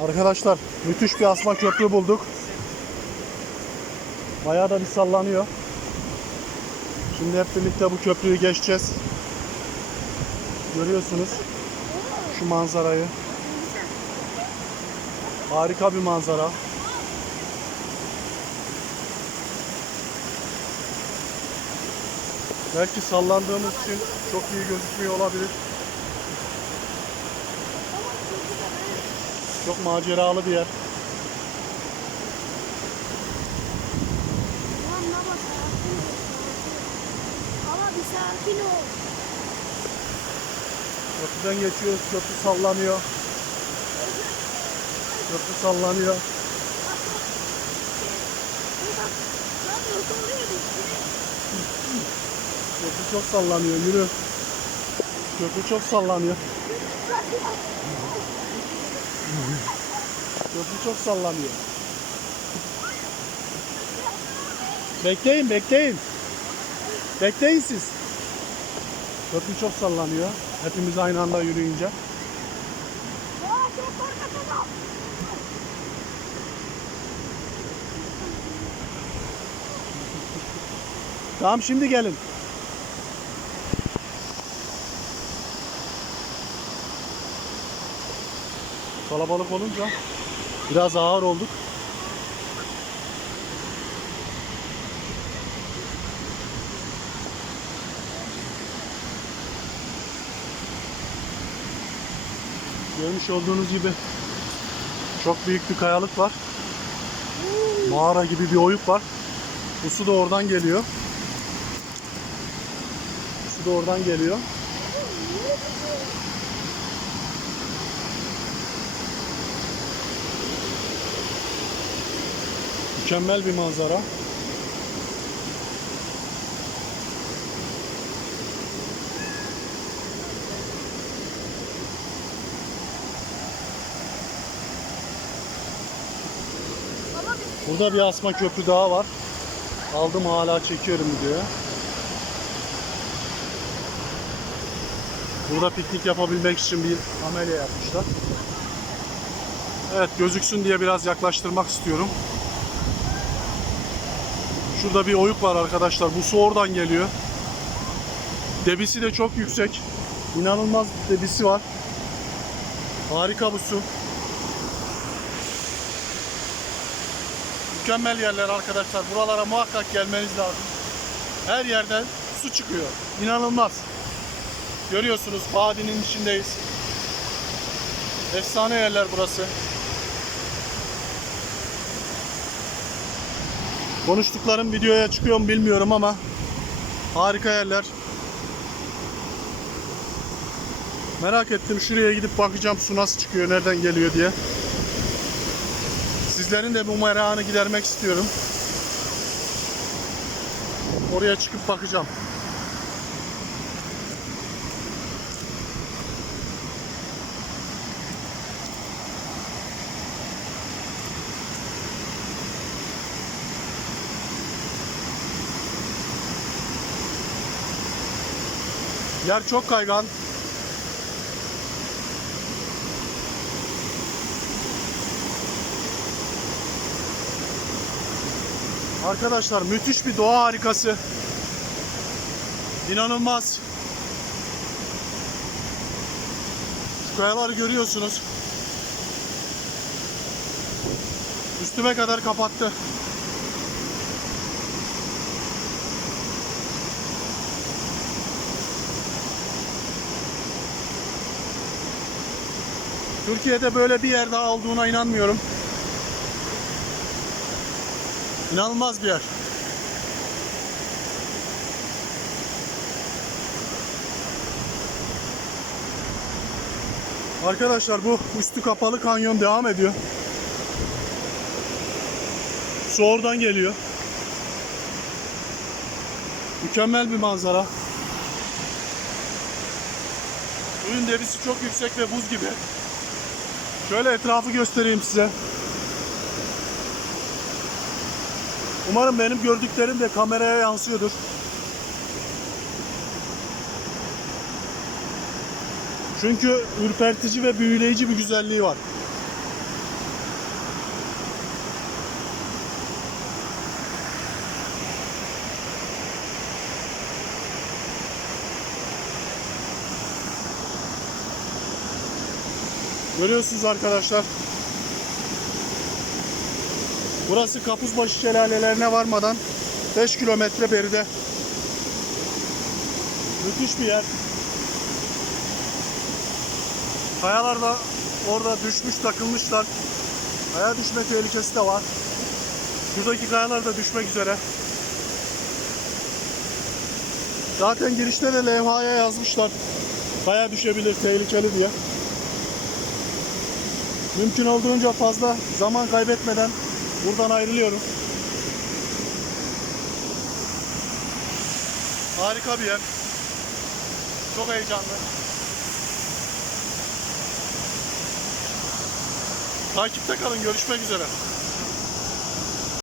Arkadaşlar müthiş bir asma köprü bulduk. Bayağı da bir sallanıyor. Şimdi hep birlikte bu köprüyü geçeceğiz. Görüyorsunuz şu manzarayı. Harika bir manzara. Belki sallandığımız için çok iyi gözükmüyor olabilir. Çok maceralı bir yer. Lan baba sakin ol. Baba bir sakin ol. Köprüden geçiyoruz, köprü sallanıyor. Köprü sallanıyor. Köprü çok sallanıyor, yürü. Köprü çok sallanıyor. Köprü çok sallanıyor. Bekleyin, bekleyin. Bekleyin siz. Köprü çok sallanıyor. Hepimiz aynı anda yürüyünce. Tamam şimdi gelin. Kalabalık olunca biraz ağır olduk. Görmüş olduğunuz gibi çok büyük bir kayalık var. Mağara gibi bir oyuk var. Bu su da oradan geliyor. Su da oradan geliyor. Mükemmel bir manzara. Burada bir asma köprü daha var. Aldım hala çekiyorum diyor. Burada piknik yapabilmek için bir amelya yapmışlar. Evet gözüksün diye biraz yaklaştırmak istiyorum. Şurada bir oyuk var arkadaşlar. Bu su oradan geliyor. Debisi de çok yüksek. İnanılmaz debisi var. Harika bu su. Mükemmel yerler arkadaşlar. Buralara muhakkak gelmeniz lazım. Her yerden su çıkıyor. İnanılmaz. Görüyorsunuz vadinin içindeyiz. Efsane yerler burası. Konuştuklarım videoya çıkıyor mu bilmiyorum ama harika yerler. Merak ettim şuraya gidip bakacağım su nasıl çıkıyor, nereden geliyor diye. Sizlerin de bu merakını gidermek istiyorum. Oraya çıkıp bakacağım. Yer çok kaygan. Arkadaşlar müthiş bir doğa harikası. İnanılmaz. Şu kayaları görüyorsunuz. Üstüme kadar kapattı. Türkiye'de böyle bir yer daha olduğuna inanmıyorum. İnanılmaz bir yer. Arkadaşlar bu üstü kapalı kanyon devam ediyor. Su oradan geliyor. Mükemmel bir manzara. Suyun debisi çok yüksek ve buz gibi. Şöyle etrafı göstereyim size. Umarım benim gördüklerim de kameraya yansıyordur. Çünkü ürpertici ve büyüleyici bir güzelliği var. Görüyorsunuz arkadaşlar. Burası Kapuzbaşı şelalelerine varmadan 5 kilometre beride. Müthiş bir yer. Kayalar da orada düşmüş takılmışlar. Kaya düşme tehlikesi de var. Şuradaki kayalar da düşmek üzere. Zaten girişte de levhaya yazmışlar. Kaya düşebilir, tehlikeli diye. Mümkün olduğunca fazla zaman kaybetmeden buradan ayrılıyorum. Harika bir yer. Çok heyecanlı. Takipte kalın. Görüşmek üzere.